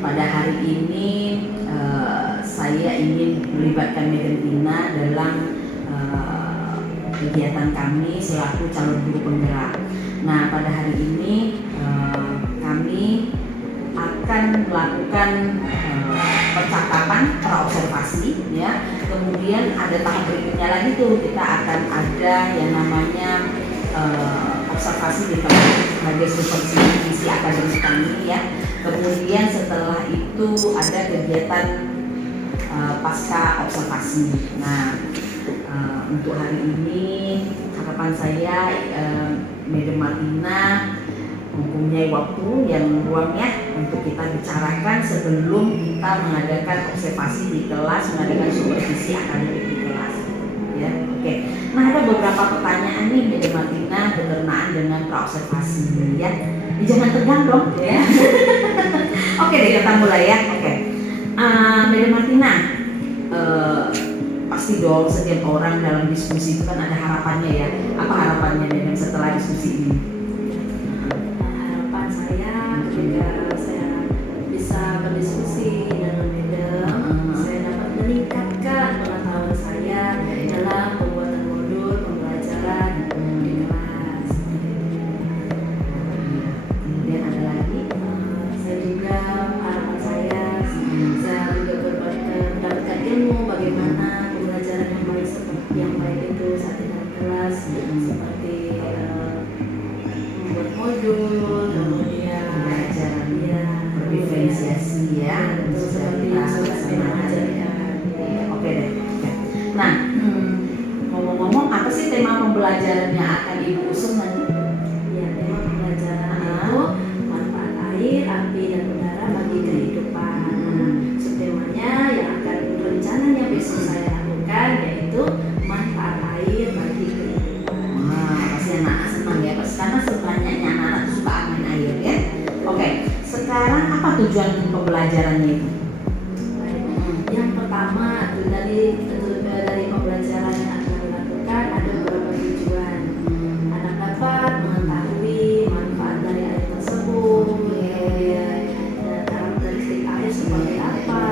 pada hari ini saya ingin melibatkan Madam Tina dalam kegiatan kami selaku calon guru penggerak. Nah, pada hari ini kami akan melakukan percakapan, praobservasi, ya. Kemudian ada tahap berikutnya lagi tuh, kita akan ada yang namanya observasi di tempat sebagai supervisi akademik kami, ya. Kemudian setelah itu ada kegiatan pasca observasi. Nah, untuk hari ini harapan saya Madam Martina mempunyai waktu yang luangnya untuk kita bicarakan sebelum kita mengadakan observasi di kelas, mengadakan supervisi akademik di kelas, ya. Oke. Nah, ada beberapa pertanyaan nih Madam Martina berkenaan dengan praobservasi, ya. Jangan tegang dong, ya. Oke deh, kita mulai ya. Oke. Madam Martina, pasti dong setiap orang dalam diskusi itu kan ada harapannya, ya. Apa harapannya Madam setelah diskusi ini? Harapan saya ketika saya bisa berdiskusi dengan Madam, saya dapat meningkatkan pengetahuan saya dalam pembuatan modul pembelajaran di kelas. Kemudian ada lagi? Saya juga harapan saya juga mendapatkan ilmu bagaimana pembelajaran yang baik itu saat di dalam kelas, seperti membuat modul, kemudian belajar, ya, berdiferensiasi, ya, seperti yang sudah saya ajarkan. Oke deh. Nah, ngomong-ngomong, apa sih tema pembelajaran yang akan Ibu usung nanti? Ya, tema pembelajaran itu manfaat air, api, dan udara bagi kehidupan. Subtemanya yang akan rencananya besok saya lakukan yaitu manfaat air bagi kehidupan. Wah, pasti anak-anak senang ya, karena sebenarnya anak-anak tuh suka main air, ya. Oke, sekarang apa tujuan pembelajarannya itu? Yang pertama dari pembelajaran yang akan dilakukan ada beberapa tujuan. Anak dapat mengetahui manfaat dari air tersebut, kemudian karakteristik air seperti apa.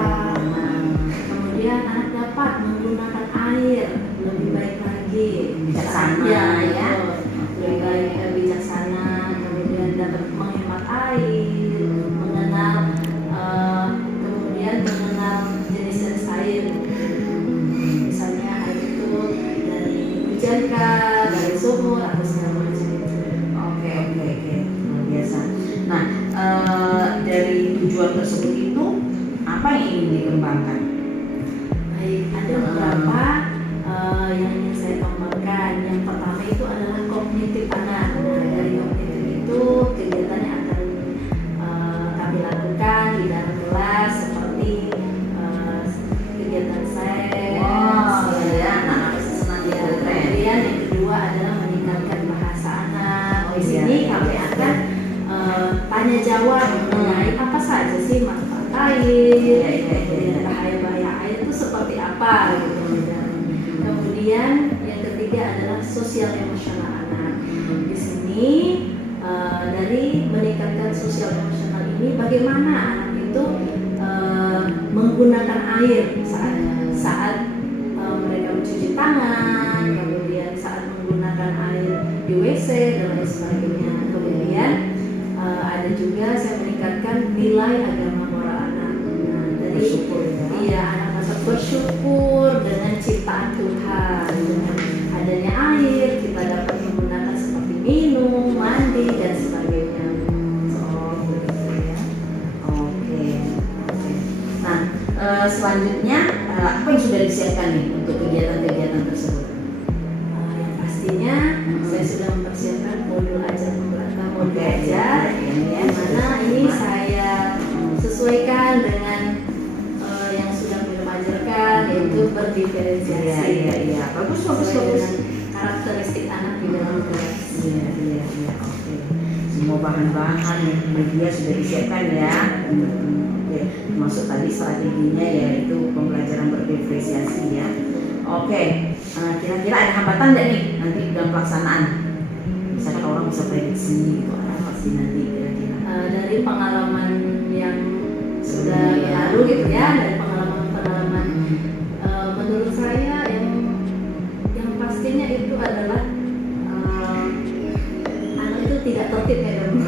Kemudian anak dapat menggunakan air lebih baik lagi, Bijaksana, ya. Lebih baik, bijaksana. Kemudian dapat menghemat air, kemudian mengenal jenis-jenis air. Misalnya air itu dari hujan kah, dari sumur atau segala macam. Oke, luar biasa. Nah, dari tujuan tersebut itu apa yang ingin dikembangkan? Baik, ada beberapa yang ingin saya kembangkan. Yang pertama itu adalah kognitif anak. Nah, dari kognitif itu kegiatan yang akan kami lakukan di dalam kelas seperti kegiatan seks. Wow, ya, anak-anak pasti senang ya. Kemudian yang kedua adalah meningkatkan bahasa anak. Di sini kami akan tanya jawab mengenai apa saja sih manfaat air, kemudian bahaya-bahaya air itu seperti apa gitu. Kemudian yang ketiga adalah sosial emosional anak. Di sini dari meningkatkan sosial emosional ini bagaimana anak itu menggunakan air saat mereka mencuci tangan, kemudian saat menggunakan air di WC dan lain sebagainya. Kemudian ada juga saya meningkatkan nilai agama moral anak. Nah, dari Bersyukur, ya. Iya, anak masa bersyukur dengan ciptaan Tuhan. Dengan adanya air kita dapat menggunakan seperti minum, mandi dan sebagainya. Oh, begitu ya. Oke. Nah, selanjutnya apa yang sudah disiapkan nih untuk kegiatan-kegiatan tersebut? Yang pastinya saya sudah mempersiapkan modul ajar Ya. mana ini saya sesuaikan dengan yang sudah beliau ajarkan, yaitu berdiferensiasi. Iya. Bagus. Dengan karakteristik anak di dalam kelas. Iya. Oke. Semua bahan-bahan yang media sudah disiapkan ya. Oke. Masuk tadi strateginya yaitu pembelajaran berdiferensiasi ya. Oke. Kira-kira ada hambatan nggak nih nanti dalam pelaksanaan? Misalnya orang bisa prediksi gitu, apa sih nanti kira-kira? Dari pengalaman yang sudah berlalu gitu ya, dan pengalaman-pengalaman. Menurut saya yang pastinya itu adalah anak itu tidak tertib ya dong.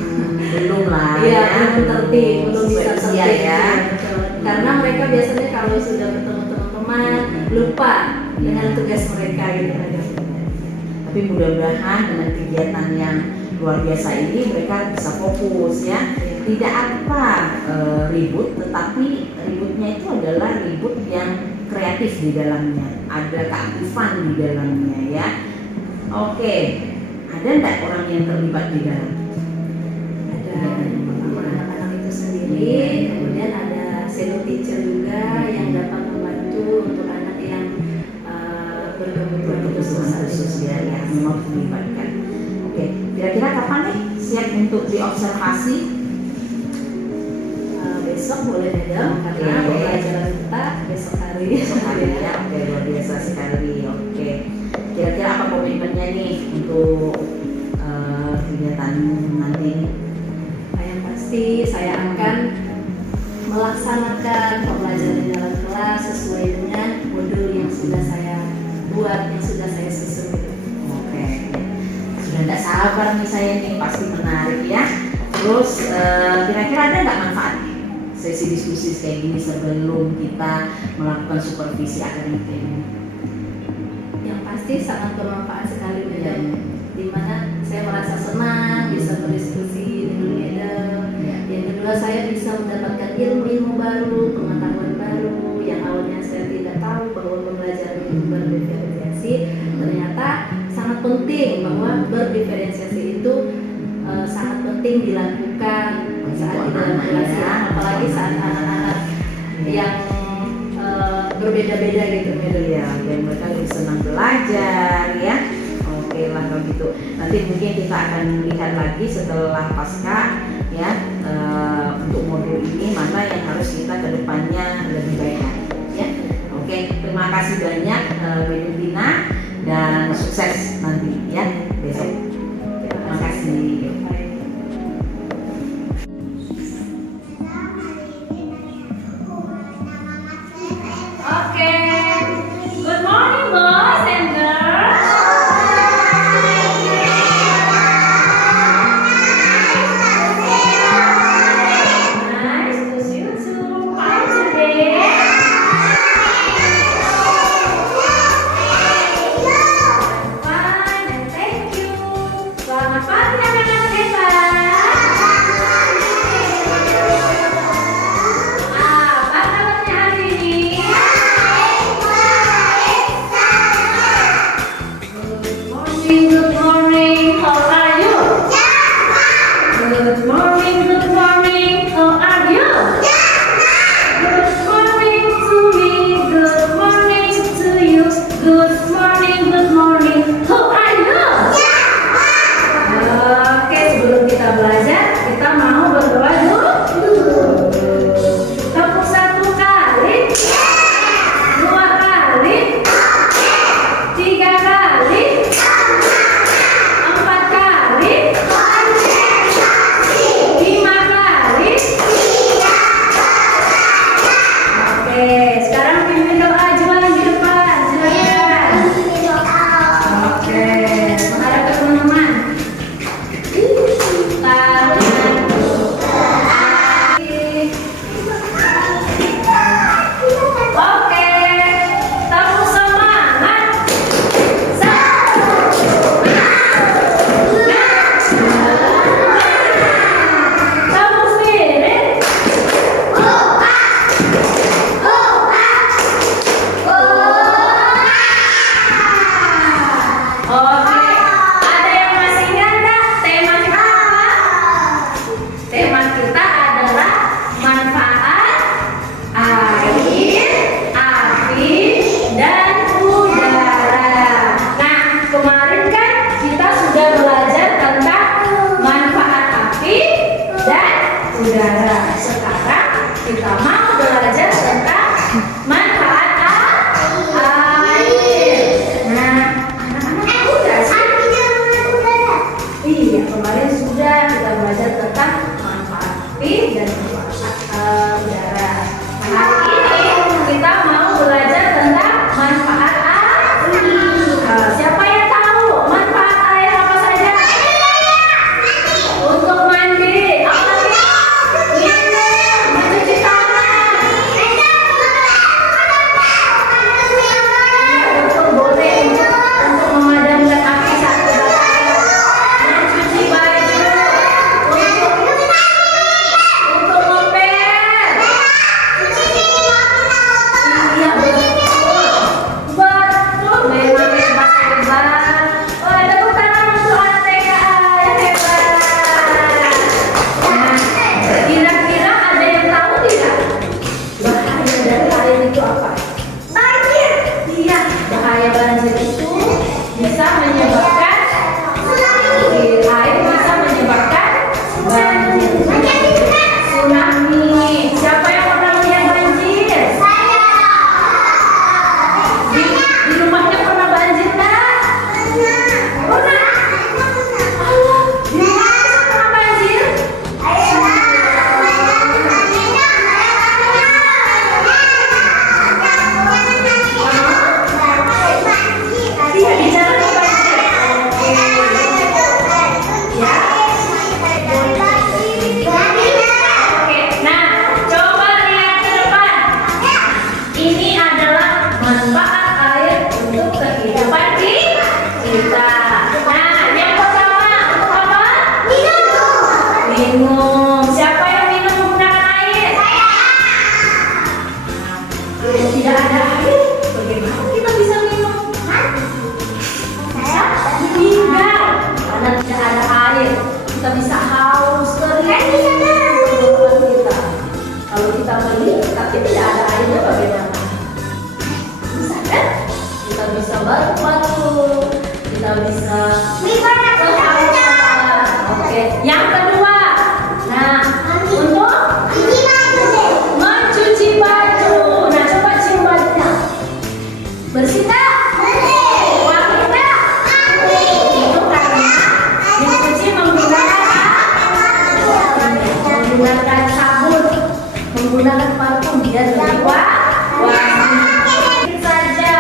Belum lah. Iya, belum tertib, belum bisa Sesuai usia tertib ya. betul. Karena mereka biasanya kalau sudah bertemu teman-teman lupa dengan tugas mereka gitu aja. Tapi mudah-mudahan dengan kegiatan yang luar biasa ini mereka bisa fokus ya. Tidak apa ribut, tetapi ributnya itu adalah ribut yang kreatif di dalamnya, ada keaktifan di dalamnya ya. Oke, ada enggak orang yang terlibat di dalam? Ada anak-anak itu sendiri, kemudian ada shadow teacher juga yang dapat membantu untuk anak yang berkebutuhan khusus ya, yang memang dilibatkan. Oke, kira-kira kapan nih siap untuk diobservasi? Besok boleh madam, karena pembelajaran kita besok hari ya. Oke, luar biasa sekali. Oke, kira-kira apa komitmennya nih untuk kegiatan nanti ini? Yang pasti saya akan melaksanakan pembelajaran dalam kelas sesuai dengan modul yang sudah saya buat, yang sudah saya susun. Oke, sudah tidak sabar nih saya nih, pasti menarik ya. Terus kira-kira ada nggak manfaatnya sesi diskusi kayak gini sebelum kita melakukan supervisi akademik ini? Yang pasti sangat bermanfaat sekali madam, dimana saya merasa senang bisa berdiskusi dengan madam. Yang kedua, saya bisa mendapatkan ilmu-ilmu baru, pengetahuan baru yang awalnya saya tidak tahu bahwa pembelajaran itu berdiferensiasi. Ternyata sangat penting bahwa berdiferensiasi itu sangat penting dilakukan saat di dalam kelas ya, apalagi saat anak-anak yang berbeda-beda gitu ya, dan mereka lebih senang belajar ya. Oke lah kalau gitu, nanti mungkin kita akan lihat lagi setelah pasca ya, untuk modul ini mana yang harus kita kedepannya lebih baik lagi ya. Oke, terima kasih banyak Bu Tina, dan sukses nanti ya besok. Terima kasih. Good morning, boys and girls. Nice to see you too. How are you today? Fine, thank you. Selamat pagi anak-anak hebat. Apa kabarnya hari ini? Good morning, how are you? Good morning, how are you? Good morning to me, good morning to you. Good morning, how are you? Oke, sebelum kita belajar, kita mau berdoa dulu. Tepuk satu kali, dua kali, tiga kali, empat kali, lima kali. Oke, sekarang pimpin doa jualan di depan, silakan. Oke, menghadap ke teman-teman. Oke, tepuk semangat. Tepuk spirit. Oke, ada yang masih ingat nggak tema kita apa? Tema kita adalah manfaat air, api, dan udara. Nah, kemarin kan kita sudah belajar tentang manfaat api dan udara. Sekarang kita mau belajar tentang manfaat air. Nah, anak-anak tahu nggak baru kita bisa kehausan. Oke, yang kedua, nah untuk mencuci baju. Nah coba cium bajunya, bersih tak? Wangi tak? Itu karena dicuci menggunakan sabun, menggunakan parfum biar lebih wangi. Saja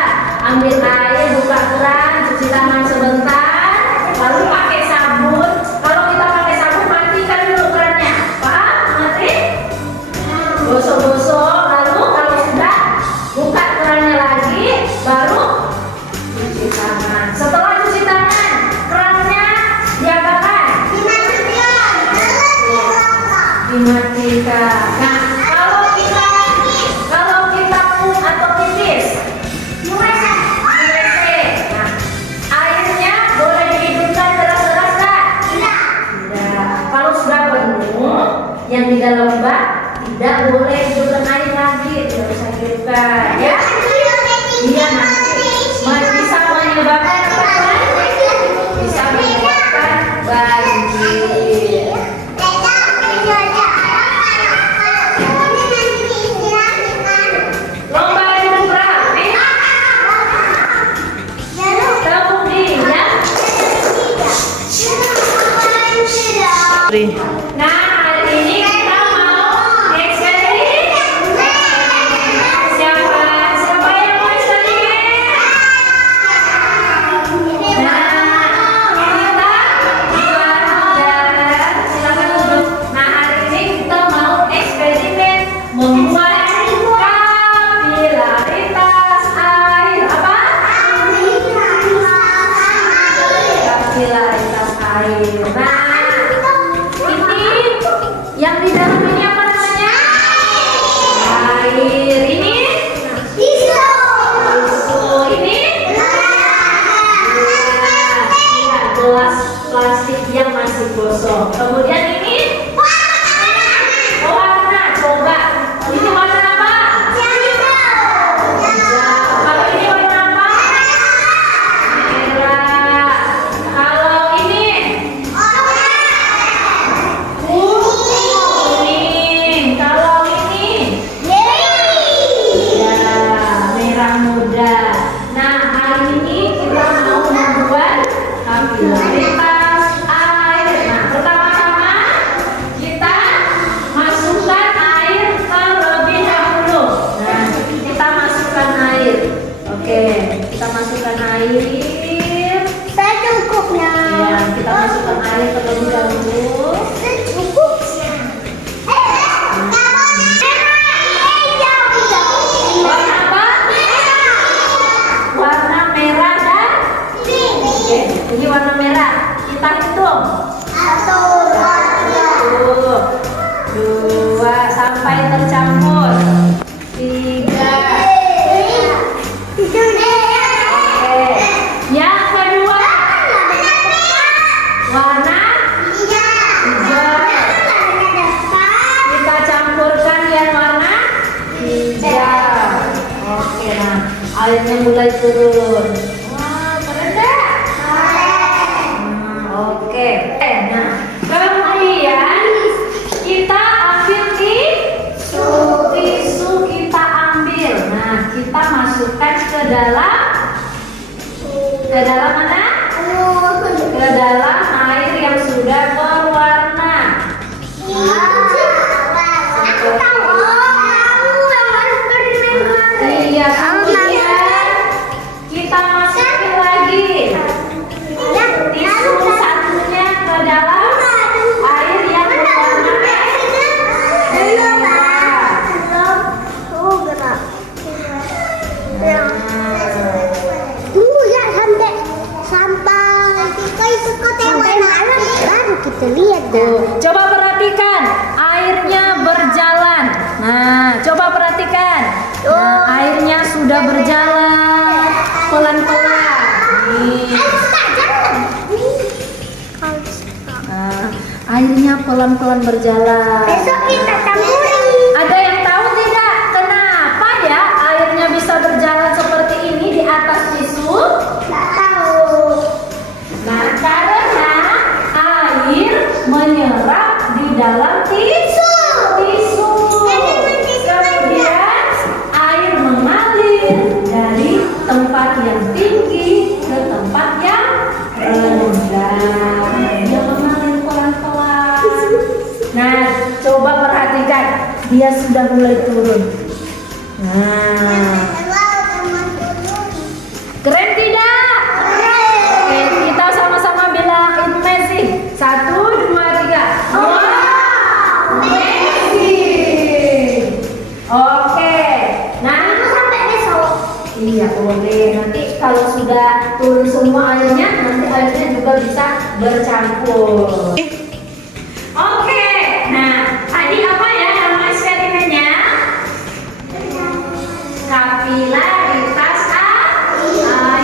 ambil air, buka keran, cuci tangan sebentar, lalu pakai sabun. Kalau kita pakai sabun, matikan dulu kerannya, paham? Mati? Gosok-gosok, lalu kalau sudah buka kerannya lagi, baru cuci tangan. Setelah cuci tangan, kerannya diapakan? Dimatikan. Nah, kalau kita pun atau pipis, airnya boleh dihidupkan deras-deras tak? Tidak. Kalau sudah penuh, yang di dalam bak tidak boleh hidupkan air lagi, tidak bisa hidupkan, ya? Iya, nanti bisa menyebabkan apa? Bisa menyebabkan banjir. Lomba demokrasi. Nah, hari ini kita mau eksperimen. Siapa yang mau eksperimen? Nah, kita belajar. Silakan duduk. Nah, hari ini kita mau eksperimen membuat kapilaritas air. Apa? Kapilaritas air. Nah, yang di dalam ini apa namanya? Air. Ini tisu. Ini gelas plastik yang masih gosong. Kemudian ini warna. Coba ini warna apa? Kalau ini warna apa? Merah. Kalau ini kuning. Kalau ini ya, merah muda. Nah, hari ini kita mau membuat kapilaritas air. Nah, pertama-tama kita masukkan air terlebih dahulu. Nah, kita masukkan air. Oke, kita masukkan air. Secukupnya. Ya, kita masukkan air terlebih dahulu. Warna apa? Warna merah dan oke, ini warna merah. Kita hitung. 1, 2 sampai tercampur. 3. Oke. Yang kedua, warna hijau. Kita campurkan yang warna hijau. Oke, nah airnya mulai turun. Wah, keren dah. Oke. Nah, kemudian kita ambil tisu kita ambil. Nah, kita masukkan ke dalam mana? Ke dalam air yang sudah berwarna. Iya, kemudian kita masukin lagi tisu satunya ke dalam air yang berwarna merah. Kita lihat Tuh, coba perhatikan airnya berjalan. Nah, coba perhatikan. Nah, airnya sudah berjalan pelan-pelan. Nih. Nah, airnya pelan-pelan berjalan. Besok kita campuri. Ada yang tahu tidak kenapa ya airnya bisa berjalan seperti ini di atas tisu? Dia mengalir pelan-pelan. Nah, coba perhatikan, dia sudah mulai turun. Nah, keren tidak? Oke, kita sama-sama bilang amazing. 1, 2, 3. Wow, amazing. Oke, nah sampai besok. iya boleh. Nanti kalau sudah turun semua airnya, nanti airnya juga bisa bercampur. Oke, nah tadi apa ya nama eksperimennya? Kapilaritas air. Nah,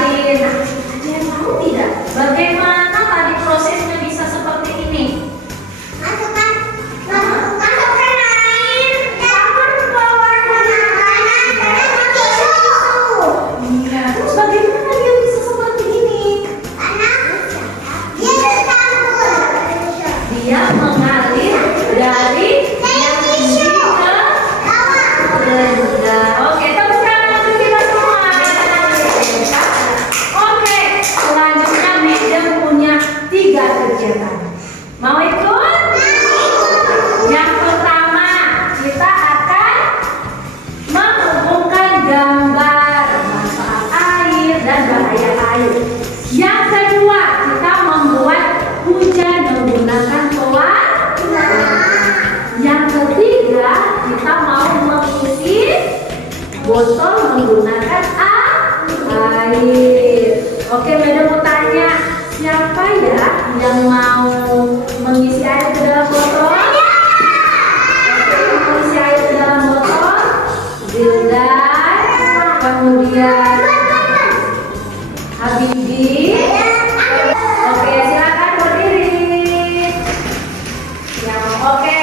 ada yang tahu tidak? Bagaimana tadi prosesnya bisa seperti ini? Masukkan air, campur pewarna Iya. Terus bagaimana dia bisa seperti ini? Dia mengalir dari yang tinggi ke rendah. Oke, tepuk tangan untuk kita semua. Oke, selanjutnya Madam punya 3 kegiatan. Mau ikut? Yang pertama, kita akan menghubungkan gambar manfaat air dan bahaya air. Yang kedua, kita membuat hujan menggunakan pewarna. Yang ketiga, kita mau mengisi botol menggunakan air. Oke, Madam mau tanya, siapa ya yang mau mengisi air ke dalam botol? Oke, mengisi air ke dalam botol. Zildan, kemudian Habibi. Oke, silakan berdiri. Ya, oke.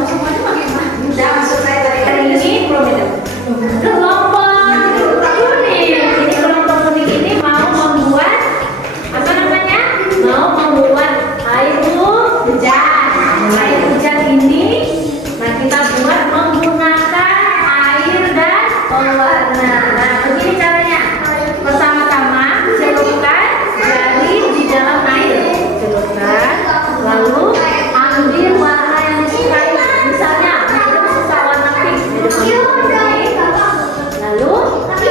Semuanya makin maju. Udah maksud saya tadi hari ini belum ada. Kelompok kuning. Ini kelompok kuning ini mau membuat apa namanya? Mau membuat air hujan. Air hujan ini, nah kita buat menggunakan air dan pewarna. Nah, begini caranya. Pertama-tama celupkan jari di dalam air. Celupkan, lalu ambil warna yang disukai. Misalnya, Madam suka warna pink. Lalu celupkan di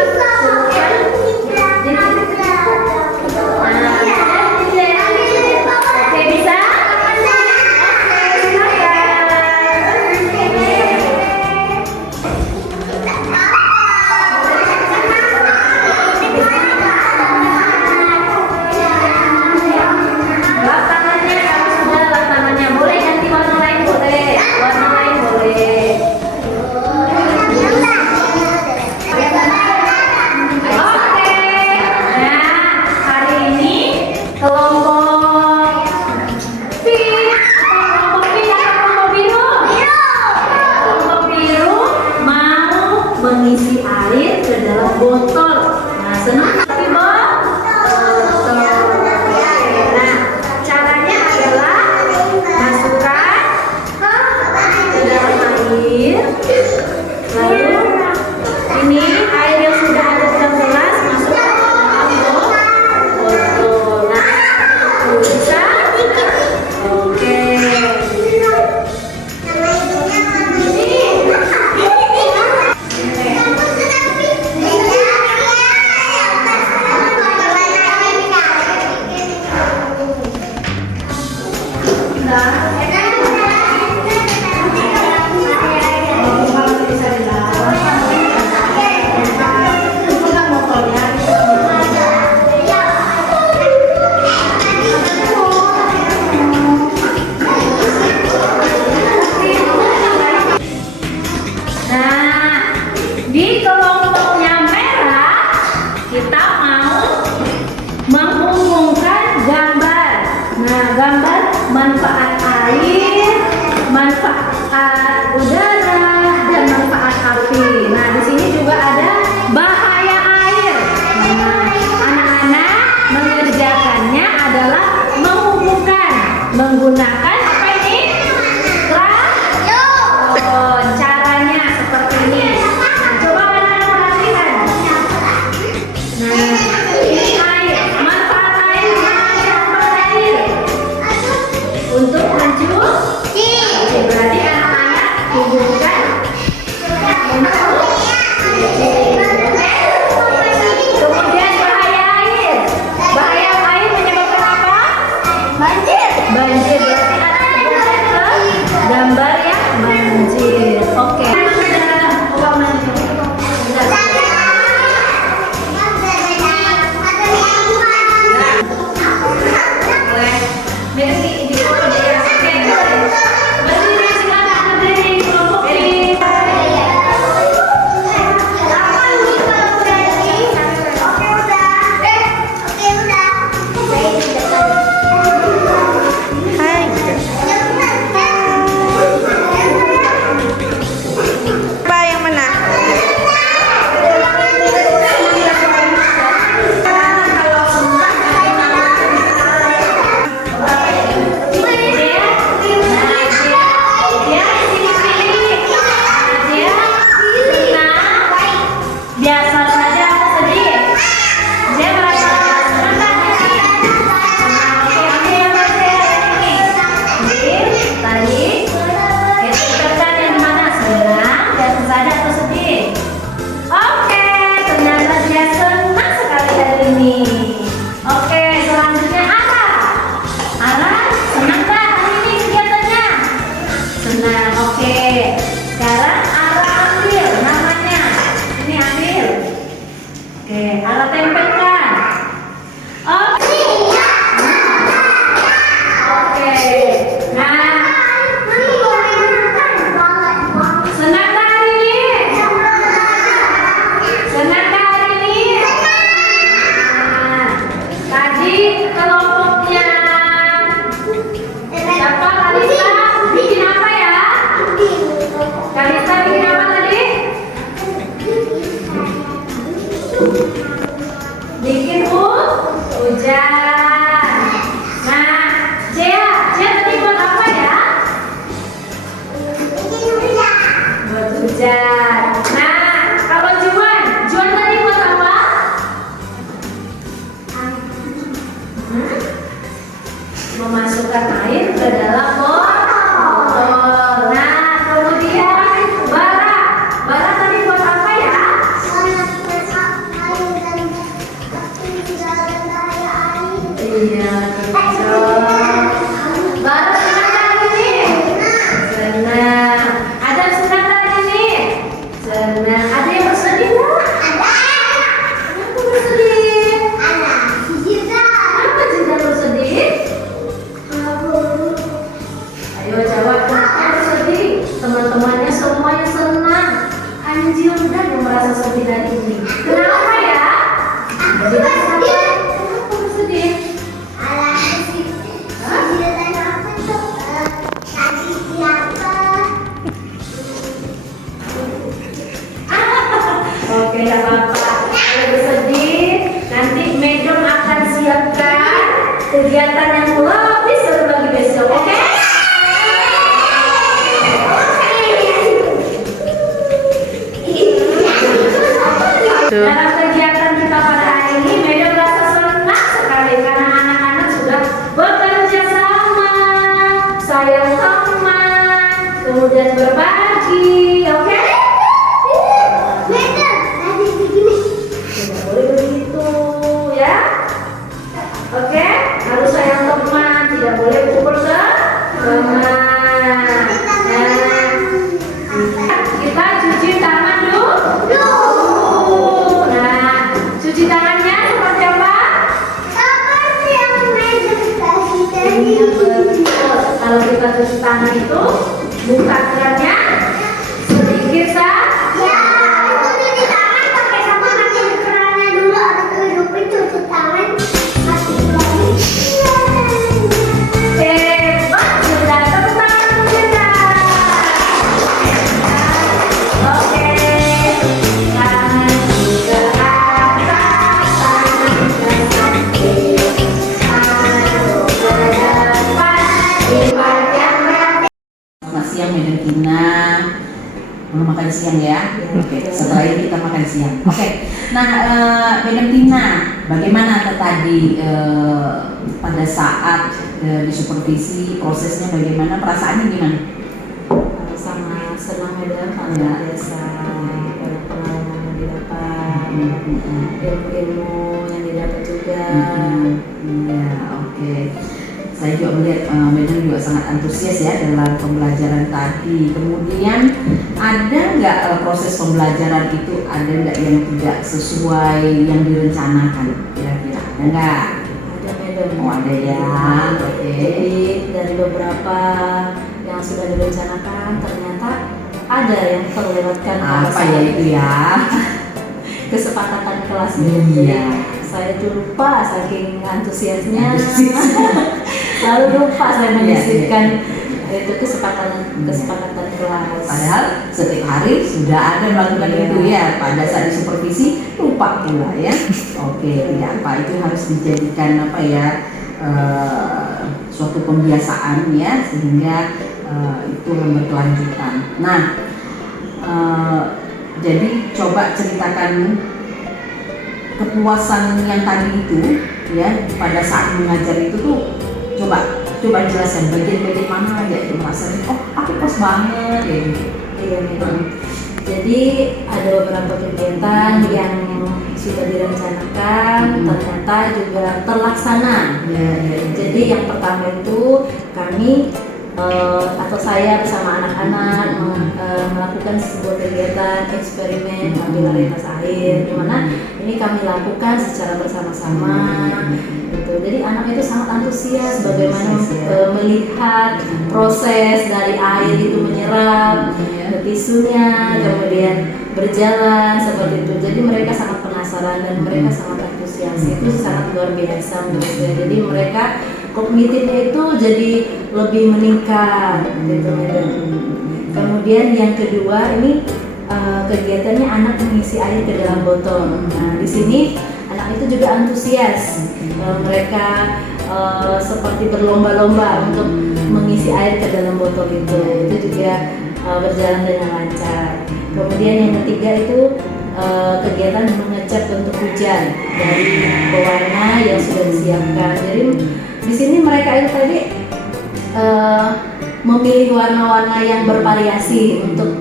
Oke, bisa? Oke, lap tangannya, kalau sudah lap tangannya. Boleh ganti warna lain, boleh. Warna lain boleh. Oke. Nah, hari ini kelompok pink atau kelompok pink atau kelompok biru? Kelompok biru mau mengisi air ke dalam botol. Nah, senang tapi botol. Nah, caranya adalah masukkan ke dalam air. Lalu ini air yang sudah ada di dalam gelas masukkan ke dalam botol. Nah, bisa? Oke. Nah, di kelompoknya merah kita mau menghubungkan gambar. Nah, gambar manfaat air, manfaat udara, dan manfaat api. Nah, di sini juga ada bahaya air. Nah, anak-anak mengerjakannya adalah menghubungkan menggunakan apa ini? Krayon. Caranya seperti ini. Nah, coba kalian perhatikan. Nah, ini air. Manfaat air gimana? air ke dalam botol. Nah, kemudian bara tadi buat apa ya? Iya, betul. Bara senang nggak hari ini? Senang. Ada yang senang nggak hari ini? Senang. Ada yang bersedih nggak? Kenapa bersedih? Kenapa Cinta bersedih? Ayo jawab, kenapa bersedih? Teman-temannya semuanya senang. Hanya Jilda yang merasa sedih hari ini. Kenapa ya? Kenapa bersedih? Oke, nggak apa-apa. Kalau bersedih, nanti Medom akan siapkan kegiatan yang lebih seru bagi besok. Oke? Dalam kegiatan kita pada hari ini, Medom merasa senang sekali karena anak-anak sudah bekerja sama, sayang teman, kemudian berbagi. Oke? Tidak boleh begitu ya. Oke, harus sayang teman, tidak boleh pukul ke teman. Nah, kita cuci tangan dulu. Nah, cuci tangannya seperti apa? Iya, betul. Kalau kita cuci tangan itu buka kerannya sedikit saja. Hebat, sudah tepuk tangan kita. Oke, tangan ke atas, tangan ke samping, tangan ke depan, lipat yang rapi. Selamat siang Medom Tina. Belum makan siang ya? Oke, setelah ini kita makan siang. Oke, nah Medom Tina, bagaimana tadi pada saat disupervisi prosesnya bagaimana, perasaannya gimana? Sama senang Medom, alhamdulillah biasa pada pengalaman yang didapat, ilmu-ilmu yang didapat juga. Iya, oke. Saya juga melihat Medom juga sangat antusias ya dalam pembelajaran tadi. Kemudian ada nggak proses pembelajaran itu ada nggak yang tidak sesuai yang direncanakan kira-kira? Ada nggak? Ada Medom. Oh ada ya. Oke. Jadi dari beberapa yang sudah direncanakan ternyata ada yang terlewatkan. Apa ya itu ya? Kesepakatan kelas. Iya. Saya tuh lupa saking antusiasnya. Antusias. Lalu lupa saya menyisipkan Iya. itu kesepakatan kelas. Padahal setiap hari sudah ada melakukan Iya. itu ya. Pada saat disupervisi lupa pula ya. Oke, tidak apa, itu harus dijadikan apa ya, suatu pembiasaan ya, sehingga itu berkelanjutan. Nah, jadi coba ceritakan kepuasan yang tadi itu ya pada saat mengajar itu tuh, coba jelaskan bagian-bagian mana ya yang merasa oh aku puas banget ya gitu. Iya memang. Jadi ada beberapa kegiatan yang sudah direncanakan ternyata juga terlaksana. Ya. Jadi yang pertama itu kami atau saya bersama anak-anak melakukan sebuah kegiatan eksperimen ngambil varietas air, di mana ini kami lakukan secara bersama-sama. Gitu. Jadi anak itu sangat antusias bagaimana melihat proses dari air itu menyerap ke tisunya, kemudian berjalan seperti itu. Jadi mereka sangat penasaran dan mereka sangat antusias. Itu sangat luar biasa menurut saya. Jadi mereka kognitifnya itu jadi lebih meningkat gitu. Kemudian yang kedua ini kegiatannya anak mengisi air ke dalam botol. Nah di sini anak itu juga antusias. Mereka seperti berlomba-lomba untuk mengisi air ke dalam botol itu juga berjalan dengan lancar. Kemudian yang ketiga itu kegiatan mengecat bentuk hujan dari pewarna yang sudah disiapkan. Jadi di sini mereka itu tadi memilih warna-warna yang bervariasi untuk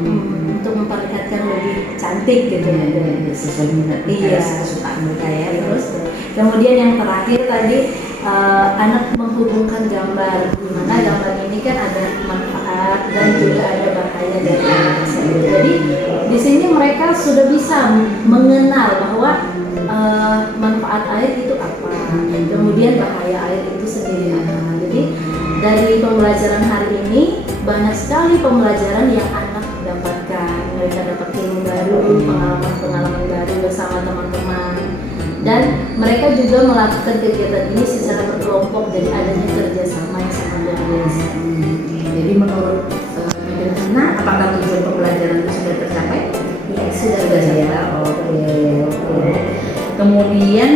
memperlihatkan lebih cantik gitu ya. Sesuai minat Iya. kesukaan mereka ya. Terus kemudian yang terakhir tadi anak menghubungkan gambar, di mana gambar ini kan ada manfaat dan juga ada bahaya dari air tersebut. Jadi di sini mereka sudah bisa mengenal bahwa manfaat air itu apa, kemudian bahaya air itu sendiri apa. Jadi dari pembelajaran hari ini banyak sekali pembelajaran yang anak dapatkan. Mereka dapat ilmu baru, pengalaman-pengalaman baru bersama teman-teman. Dan mereka juga melakukan kegiatan ini secara berkelompok, jadi adanya kerjasama yang sangat luar biasa. Jadi menurut Madam Tina, apakah tujuan pembelajaran itu sudah tercapai? Ya, sudah Ya. Oke. Kemudian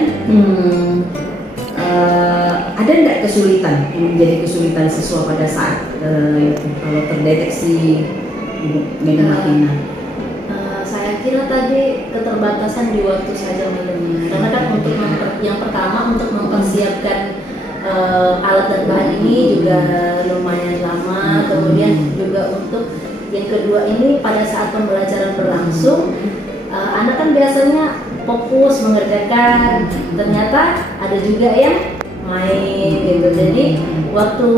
ada nggak kesulitan yang menjadi kesulitan siswa pada saat kalau terdeteksi Madam Tina? Saya kira tadi keterbatasan di waktu saja Madam. Karena kan untuk yang pertama untuk mempersiapkan alat dan bahan ini juga lumayan lama. Kemudian juga untuk yang kedua ini pada saat pembelajaran berlangsung, anak kan biasanya fokus mengerjakan, ternyata ada juga yang main gitu. Jadi waktu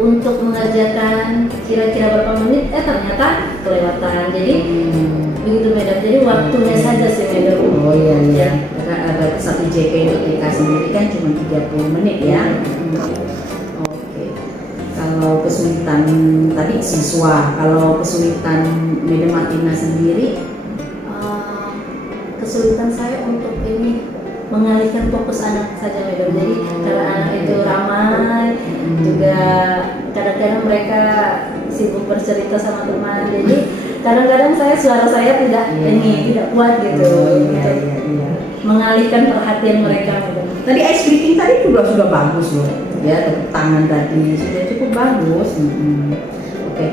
untuk mengerjakan kira-kira berapa menit ternyata kelewatan. Jadi begitu Madam. Jadi waktunya saja sih Madam. Oh iya iya. Karena ada satu JP untuk TK sendiri kan cuma 30 menit ya. Oke. Kalau kesulitan tadi siswa, kalau kesulitan Madam Tina sendiri, kesulitan saya untuk ini mengalihkan fokus anak saja Madam. Jadi karena anak itu ramai, juga kadang-kadang mereka sibuk bercerita sama teman. Jadi kadang-kadang suara saya tidak tidak kuat gitu. iya. Mengalihkan perhatian mereka Madam. Tadi ice breaking tadi juga sudah bagus loh, ya tepuk tangan tadi sudah cukup bagus. Oke,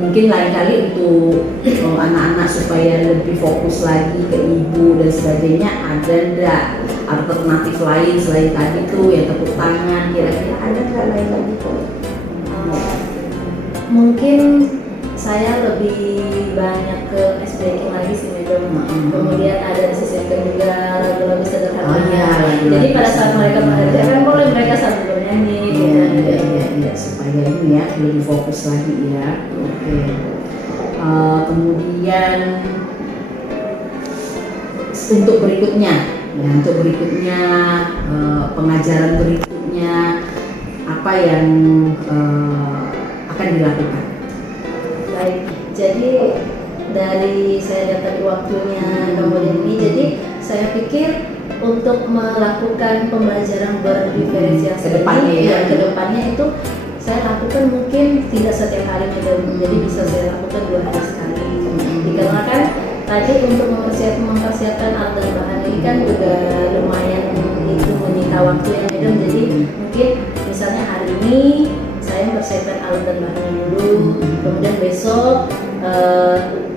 mungkin lain kali untuk anak-anak supaya lebih fokus lagi ke ibu dan sebagainya, ada nggak alternatif lain selain tadi tuh ya tepuk tangan, kira-kira ada nggak lain lagi kok? Mungkin saya lebih banyak ke ice breaking lagi sih Madam. Kemudian ada disisipkan juga lagu-lagu sederhana. Oh iya, lagu-lagu jadi pada saat mereka mengerjakan boleh mereka sambil bernyanyi. Iya, supaya ini ya lebih fokus lagi ya. Oke. Kemudian untuk berikutnya, pengajaran berikutnya apa yang akan dilakukan? Baik, jadi dari saya dapat waktunya kemudian ini, jadi saya pikir untuk melakukan pembelajaran berdiferensiasi kedepannya itu saya lakukan mungkin tidak setiap hari Madam. Jadi bisa saya lakukan 2 hari sekali. Dikarenakan tadi untuk mempersiapkan alat dan bahan ini kan juga lumayan itu menyita waktu ya Madam. Jadi mungkin misalnya hari ini saya mempersiapkan alat dan bahannya dulu, kemudian besok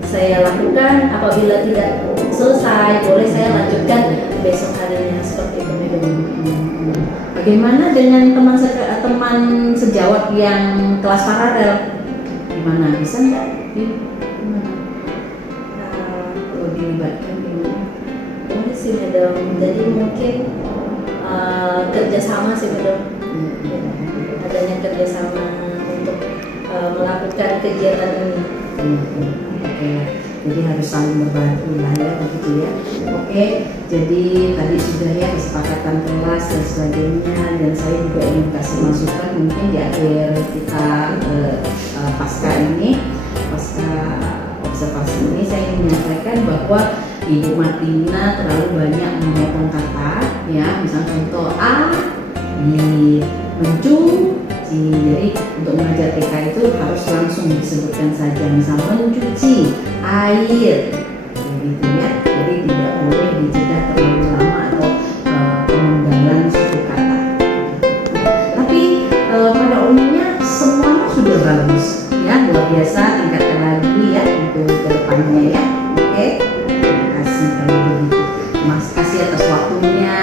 saya lakukan. Apabila tidak selesai, boleh saya lanjutkan besok harinya, seperti itu Madam. Bagaimana dengan teman sejawat yang kelas paralel? Gimana, bisa nggak? Kalau dilibatkan gimana? Boleh sih Madam. Jadi mungkin kerjasama sih Madam. Adanya kerjasama untuk melakukan kegiatan ini. Oke, jadi harus saling berbagi lah ya begitu ya. Oke, jadi tadi sudah ya kesepakatan kelas dan sebagainya, dan saya juga ingin kasih masukan mungkin di akhir kita pasca observasi ini saya ingin menyampaikan bahwa Ibu Martina terlalu banyak memotong kata ya, misalnya contoh A, B, mencung. Jadi untuk mengajar TK itu harus langsung disebutkan saja, misalnya mencuci air, gitu ya. Jadi tidak boleh dijeda terlalu lama atau pemenggalan suatu kata. Tapi pada umumnya semuanya sudah bagus, ya luar biasa. Tingkatkan lagi ya untuk kedepannya ya. Oke, terima kasih kalau begitu. Terima kasih atas waktunya.